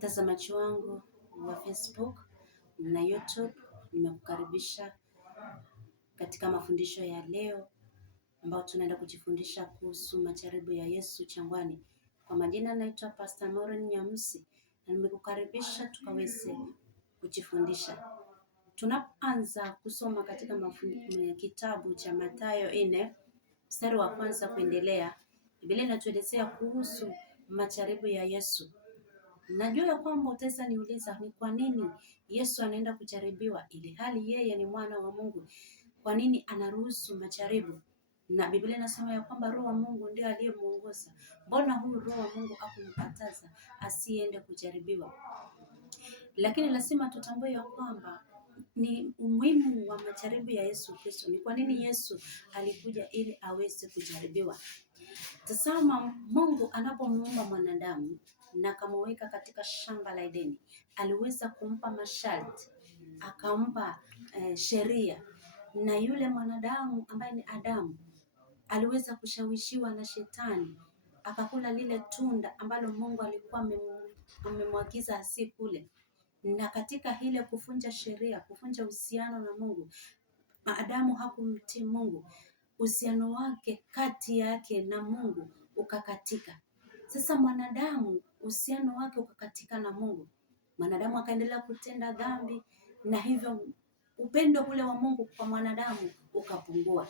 Mtazamaji wangu wa Facebook na YouTube, nimekukaribisha katika mafundisho ya leo ambao tunaenda kujifundisha kuhusu majaribu ya Yesu jangwani. Kwa majina naitwa Pastor Maureen Nyamusi na nimekukaribisha tukaweze kujifundisha. Tunapoanza kusoma katika kitabu cha Mathayo 4 mstari wa kwanza kuendelea, Biblia inatuelezea kuhusu majaribu ya Yesu. Najua ya kwamba utaweza niuliza ni kwa nini Yesu anaenda kujaribiwa ili hali yeye ni mwana wa Mungu? Kwa nini anaruhusu majaribu? Na Biblia inasema ya kwamba Roho wa Mungu ndiye aliyemuongoza. Mbona huyu Roho wa Mungu hakumkataza asiende kujaribiwa? Lakini lazima tutambue ya kwamba ni umuhimu wa majaribu ya Yesu Kristo. Ni kwa nini Yesu alikuja ili aweze kujaribiwa? Tazama, Mungu anapomuumba mwanadamu na akamweka katika shamba la Edeni, aliweza kumpa masharti, akampa sheria, na yule mwanadamu ambaye ni Adamu aliweza kushawishiwa na shetani akakula lile tunda ambalo Mungu alikuwa amemwagiza asikule. Na katika ile kuvunja sheria, kuvunja uhusiano na Mungu, Adamu hakumtii Mungu, uhusiano wake kati yake na Mungu ukakatika. Sasa mwanadamu uhusiano wake ukakatika na Mungu, mwanadamu akaendelea kutenda dhambi, na hivyo upendo ule wa Mungu kwa mwanadamu ukapungua.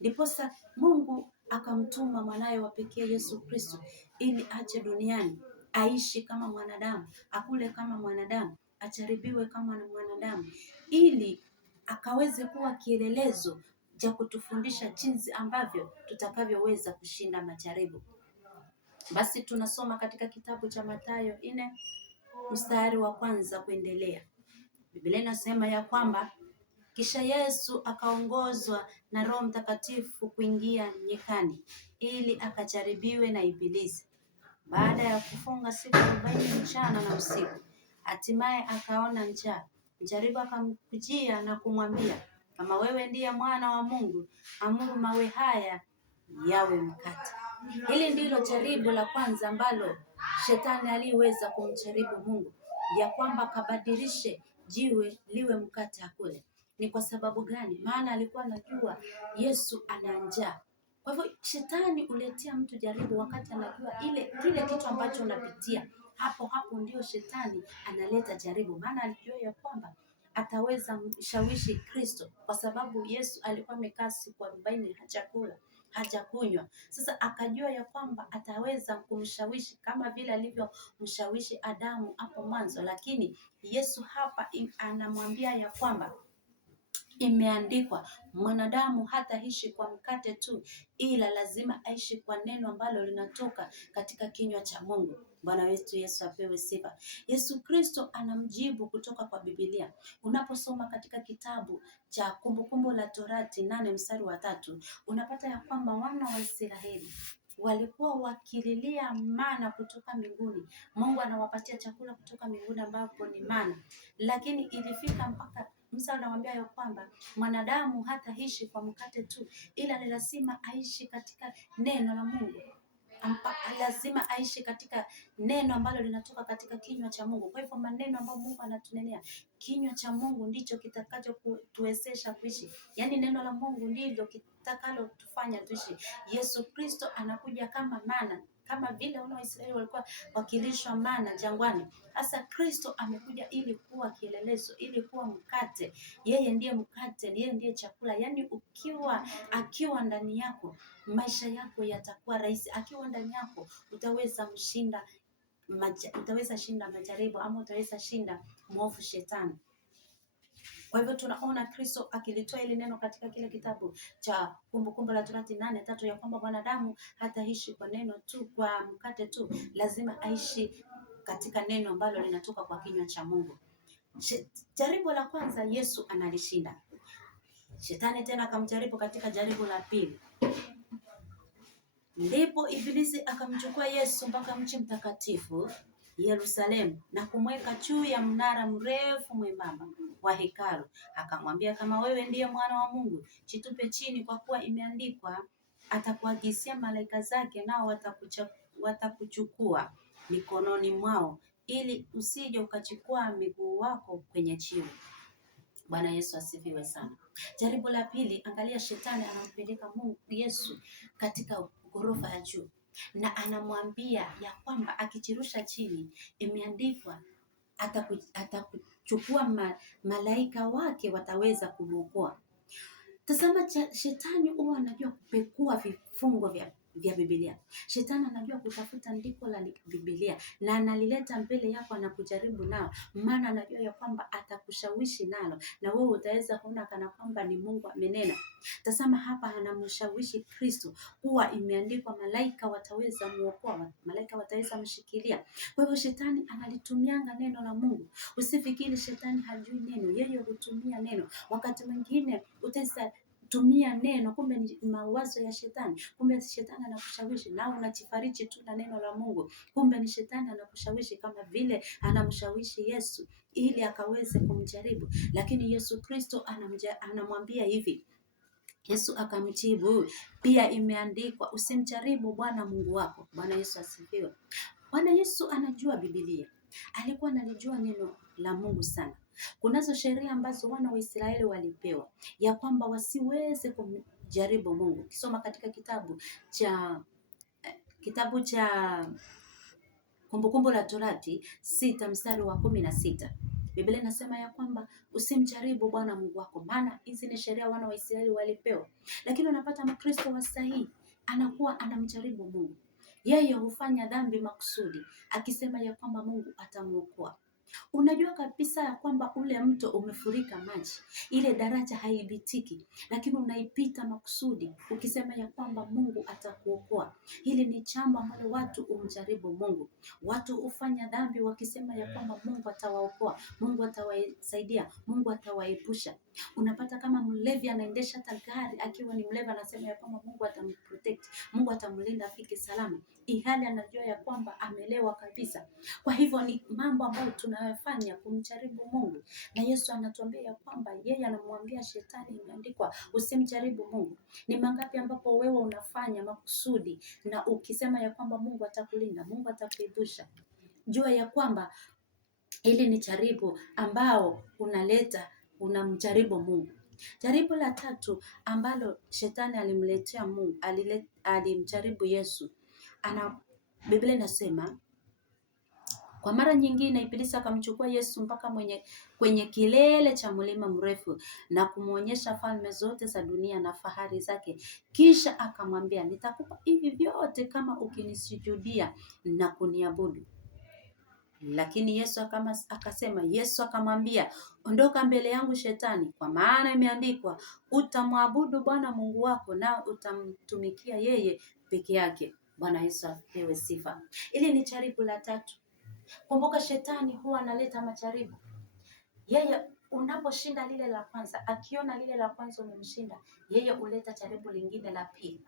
Ndiposa Mungu akamtuma mwanaye wa pekee Yesu Kristo ili aje duniani aishi kama mwanadamu, akule kama mwanadamu, ajaribiwe kama mwanadamu, ili akaweze kuwa kielelezo cha kutufundisha jinsi ambavyo tutakavyoweza kushinda majaribu. Basi tunasoma katika kitabu cha Mathayo 4 mstari wa kwanza kuendelea. Biblia inasema ya kwamba kisha Yesu akaongozwa na Roho Mtakatifu kuingia nyikani ili akajaribiwe na Ibilisi. Baada ya kufunga siku 40 mchana na usiku, hatimaye akaona njaa. Mjaribu akamkujia na kumwambia, kama wewe ndiye mwana wa Mungu, amuru mawe haya yawe mkate. Hili ndilo jaribu la kwanza ambalo shetani aliweza kumjaribu Mungu, ya kwamba kabadilishe jiwe liwe mkate akule. Ni kwa sababu gani? Maana alikuwa anajua Yesu ana njaa. Kwa hivyo shetani uletea mtu jaribu wakati anajua kile kitu ambacho unapitia. Hapo ndio shetani analeta jaribu, maana alijua ya kwamba ataweza mshawishi Kristo, kwa sababu Yesu alikuwa amekaa siku 40 hajakula hajakunywa. Sasa akajua ya kwamba ataweza kumshawishi kama vile alivyomshawishi Adamu hapo mwanzo. Lakini Yesu hapa anamwambia ya kwamba imeandikwa, mwanadamu hataishi kwa mkate tu, ila lazima aishi kwa neno ambalo linatoka katika kinywa cha Mungu. Bwana wetu Yesu apewe sifa. Yesu Kristo anamjibu kutoka kwa Biblia. Unaposoma katika kitabu cha Kumbukumbu la Torati 8 mstari wa 3, unapata ya kwamba wana wa Israeli walikuwa wakililia mana kutoka mbinguni. Mungu anawapatia chakula kutoka mbinguni ambapo ni mana, lakini ilifika mpaka Musa anamwambia ya kwamba mwanadamu hataishi kwa mkate tu, ila ni lazima aishi katika neno la Mungu. Lazima aishi katika neno ambalo linatoka katika kinywa cha Mungu. Kwa hivyo maneno ambayo Mungu anatunenea, kinywa cha Mungu ndicho kitakacho kutuwezesha kuishi. Yaani neno la Mungu ndilo kitakalo tufanya tuishi. Yesu Kristo anakuja kama mana, kama vile wana wa Israeli walikuwa wakilishwa mana jangwani. Sasa Kristo amekuja ili kuwa kielelezo, ili kuwa mkate. Yeye ndiye mkate, yeye ndiye chakula. Yaani akiwa ndani yako, maisha yako yatakuwa rahisi. Akiwa ndani yako utaweza shinda majaribu, ama utaweza shinda mwovu shetani. Kwa hivyo tunaona Kristo akilitoa ile neno katika kile kitabu cha Kumbukumbu la Torati 8:3 ya kwamba mwanadamu hataishi kwa neno tu, kwa mkate tu, lazima aishi katika neno ambalo linatoka kwa kinywa cha Mungu. Jaribu la kwanza Yesu analishinda. Shetani tena akamjaribu katika jaribu la pili. Ndipo Ibilisi akamchukua Yesu mpaka mji mtakatifu Yerusalemu na kumweka juu ya mnara mrefu mwembamba wa hekalu. Akamwambia, kama wewe ndiye mwana wa Mungu, jitupe chini, kwa kuwa imeandikwa, atakuagizia malaika zake, nao watakuchukua mikononi mwao, ili usije ukachukua miguu wako kwenye jiwe. Bwana Yesu asifiwe sana. Jaribu la pili, angalia, shetani anampeleka Yesu katika ghorofa ya juu na anamwambia ya kwamba akijirusha chini, imeandikwa atakuchukua malaika wake wataweza kumwokoa. Tazama, shetani huwa anajua kupekua vifungo vya Biblia. Shetani anajua kutafuta andiko la Biblia na analileta mbele yako, anakujaribu nao, maana anajua ya kwamba atakushawishi nalo na wewe utaweza kuona kana kwamba ni Mungu amenena. Tazama hapa, anamshawishi Kristo kuwa imeandikwa malaika wataweza muokoa, malaika wataweza mshikilia. Kwa hivyo shetani analitumianga neno la Mungu. Usifikiri shetani hajui neno, yeye hutumia neno. Wakati mwingine utaweza tumia neno, kumbe ni mawazo ya shetani. Kumbe shetani anakushawishi na unajifariji tu na neno la Mungu. Kumbe ni shetani anakushawishi, kama vile anamshawishi Yesu ili akaweze kumjaribu. Lakini Yesu Kristo anamwambia hivi. Yesu akamjibu, pia imeandikwa, usimjaribu Bwana Mungu wako. Bwana Yesu asifiwe. Bwana Yesu anajua Biblia. Alikuwa analijua neno la Mungu sana. Kunazo sheria ambazo wana wa Israeli walipewa ya kwamba wasiweze kumjaribu Mungu. Kisoma katika kitabu cha Kumbukumbu la Torati 6 mstari wa 16. Biblia inasema ya kwamba usimjaribu Bwana Mungu wako, maana hizi ni sheria wana wa Israeli walipewa. Lakini unapata Mkristo wa sahihi anakuwa anamjaribu Mungu. Yeye hufanya dhambi makusudi akisema ya kwamba Mungu atamuokoa. Unajua kabisa ya kwamba ule mto umefurika maji, ile daraja haibitiki, lakini unaipita makusudi ukisema ya kwamba Mungu atakuokoa. Hili ni jambo ambalo watu umjaribu Mungu. Watu hufanya dhambi wakisema ya kwamba Mungu atawaokoa, Mungu atawasaidia, Mungu atawaepusha. Unapata kama mlevi anaendesha hata gari akiwa ni mlevi, anasema ya kwamba Mungu atamprotect, Mungu atamlinda afike salama, ihali anajua ya kwamba amelewa kabisa. Kwa hivyo ni mambo ambayo tunayofanya kumjaribu Mungu. Na Yesu anatuambia ya kwamba yeye anamwambia shetani, imeandikwa usimjaribu Mungu. Ni mangapi ambapo wewe unafanya makusudi na ukisema ya kwamba Mungu atakulinda, Mungu atakuepusha? Jua ya kwamba hili ni jaribu ambao unamjaribu Mungu. Jaribu la tatu ambalo shetani alimletea Mungu, alimjaribu Yesu. Biblia inasema kwa mara nyingine Ibilisi akamchukua Yesu mpaka kwenye kilele cha mlima mrefu na kumuonyesha falme zote za dunia na fahari zake. Kisha akamwambia, nitakupa hivi vyote kama ukinisujudia na kuniabudu. Lakini Yesu akasema, Yesu akamwambia, ondoka mbele yangu Shetani, kwa maana imeandikwa, utamwabudu Bwana Mungu wako na utamtumikia yeye peke yake. Bwana Yesu apewe sifa. Ili ni jaribu la tatu. Kumbuka shetani huwa analeta majaribu. Yeye unaposhinda lile la kwanza, akiona lile la kwanza umemshinda, yeye huleta jaribu lingine la pili.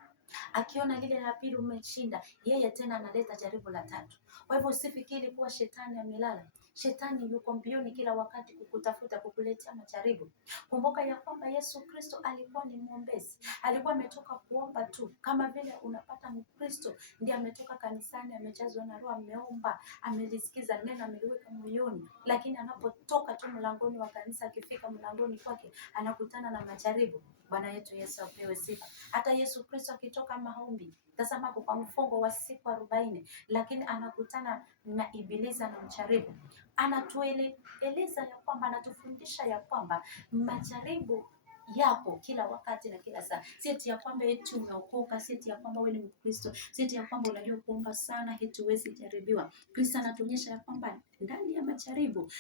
Akiona lile la pili umeshinda, yeye tena analeta jaribu la tatu. Kwa hivyo usifikiri kuwa shetani amelala. Shetani yuko mbioni kila wakati kukutafuta, kukuletea majaribu. Kumbuka ya kwamba Yesu Kristo alikuwa ni mwombezi. Alikuwa ametoka kuomba tu. Kama vile unapata Mkristo ndiye ametoka kanisani, amejazwa na Roho, ameomba, amelisikiza neno, ameliweka moyoni, lakini anapotoka tu mlangoni wa kanisa, akifika mlangoni kwake anakutana na majaribu. Bwana yetu Yesu apewe sifa. Hata Yesu Kristo akitoka maombi, tazama kwa mfungo wa siku 40, lakini anakutana na Ibilisi na mjaribu. Anatueleza ya kwamba, anatufundisha ya kwamba majaribu yako kila wakati na kila saa. Si eti ya kwamba eti umeokoka, si eti ya kwamba wewe ni Mkristo, si eti ya kwamba unajua kuomba sana eti huwezi jaribiwa. Kristo anatuonyesha ya kwamba ndani ya majaribu,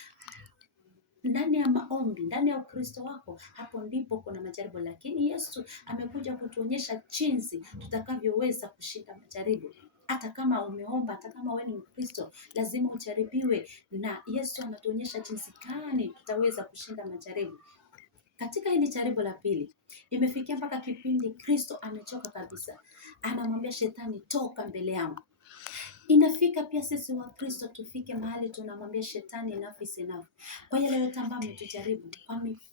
ndani ya maombi, ndani ya Ukristo wako, hapo ndipo kuna majaribu. Lakini Yesu amekuja kutuonyesha jinsi tutakavyoweza kushinda majaribu. Hata kama umeomba, hata kama wewe ni Mkristo, lazima ujaribiwe, na Yesu anatuonyesha jinsi gani tutaweza kushinda majaribu. Katika hili jaribu la pili, imefikia mpaka kipindi Kristo amechoka kabisa. Anamwambia shetani, toka mbele yangu. Inafika pia sisi wa Kristo tufike mahali tunamwambia shetani, enough is enough. Kwa yale yote ambayo ametujaribu,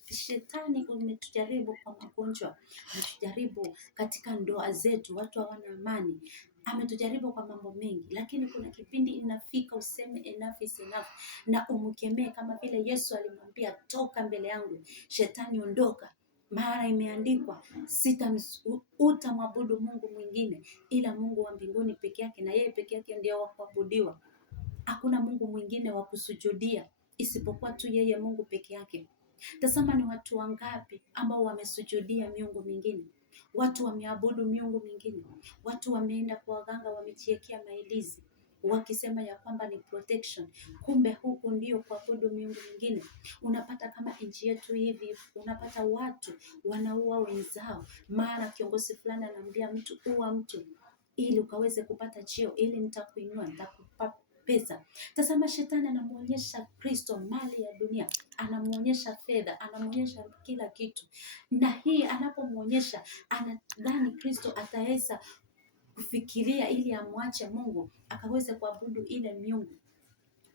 shetani umetujaribu kwa magonjwa, ametujaribu katika ndoa zetu, watu hawana amani, ametujaribu kwa mambo mengi, lakini kuna kipindi inafika useme enough is enough, na umkemee kama vile Yesu alimwambia, toka mbele yangu shetani, ondoka, maana imeandikwa, utamwabudu Mungu mwingine ila Mungu wa mbinguni peke yake, na yeye peke yake ndiye wa kuabudiwa. Hakuna Mungu mwingine wa kusujudia isipokuwa tu yeye Mungu peke yake. Tazama ni watu wangapi ambao wamesujudia miungu mingine, watu wameabudu miungu mingine, watu wameenda kwa waganga, wamejiwekea mailizi wakisema ya kwamba ni protection, kumbe huku ndio kuabudu miungu mingine. Unapata kama nchi yetu hivi, unapata watu wanaua wenzao, maana kiongozi fulani anaambia mtu, ua mtu ili ukaweze kupata cheo, ili nitakuinua, nitakupa pesa. Tazama, shetani anamuonyesha Kristo mali ya dunia, anamuonyesha fedha, anamuonyesha kila kitu, na hii anapomuonyesha, anadhani Kristo ataweza kufikiria ili amwache Mungu akaweze kuabudu ile miungu.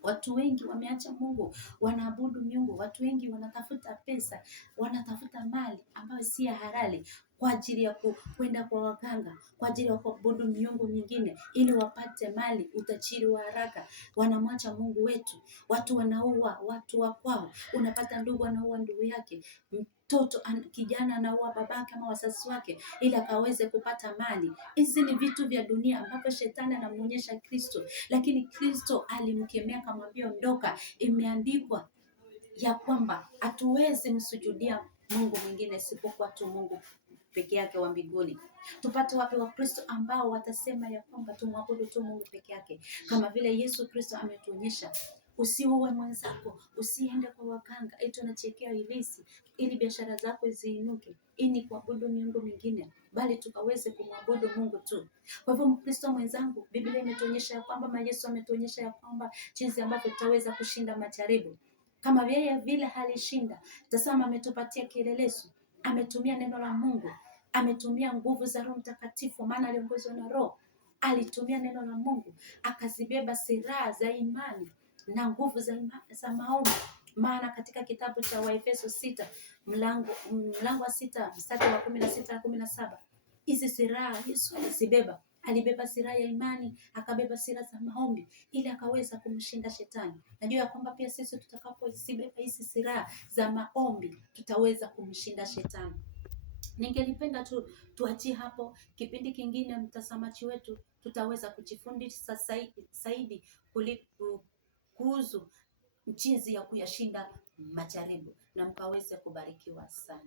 Watu wengi wameacha Mungu, wanaabudu miungu. Watu wengi wanatafuta pesa, wanatafuta mali ambayo si halali kwa ajili ya kwenda kwa waganga, kwa ajili ya kuabudu miungu mingine ili wapate mali, utajiri wa haraka. Wanamwacha Mungu wetu. Watu wanaua watu wa kwao. Unapata ndugu anaua ndugu yake, mtoto kijana anaua babake ama wazazi wake ili akaweze kupata mali. Hizi ni vitu vya dunia ambapo shetani anamuonyesha Kristo, lakini Kristo alimkemea akamwambia, ondoka, imeandikwa ya kwamba hatuwezi msujudia Mungu mwingine isipokuwa tu Mungu peke yake wa mbinguni. Tupate wapi wa Kristo ambao watasema ya kwamba tumwabudu tu Mungu peke yake, kama vile Yesu Kristo ametuonyesha. Usiue mwenzako, usiende kwa waganga eti unachekea ilisi ili biashara zako ziinuke, ili kuabudu miungu mingine, bali tukaweze kumwabudu Mungu tu. Kwa hivyo Mkristo mwenzangu, Biblia imetuonyesha ya kwamba, Yesu ametuonyesha ya kwamba jinsi ambavyo tutaweza kushinda majaribu kama yeye vile alishinda. Tazama, ametupatia kielelezo, ametumia neno la Mungu, ametumia nguvu za Roho Mtakatifu, maana aliongozwa na Roho. Alitumia neno la Mungu, akazibeba silaha za imani na nguvu za maombi, maana katika kitabu cha Waefeso 6 mlango wa 6 mstari wa 16 na 17, hizi silaha Yesu alizibeba. Alibeba silaha ya imani, akabeba silaha za maombi ili akaweza kumshinda shetani. Najua ya kwamba pia sisi tutakapozibeba hizi silaha za maombi tutaweza kumshinda shetani. Ningelipenda tuachie hapo. Kipindi kingine, mtazamaji wetu, tutaweza kujifundisha zaidi kuhusu jinsi ya kuyashinda majaribu, na mkaweze kubarikiwa sana.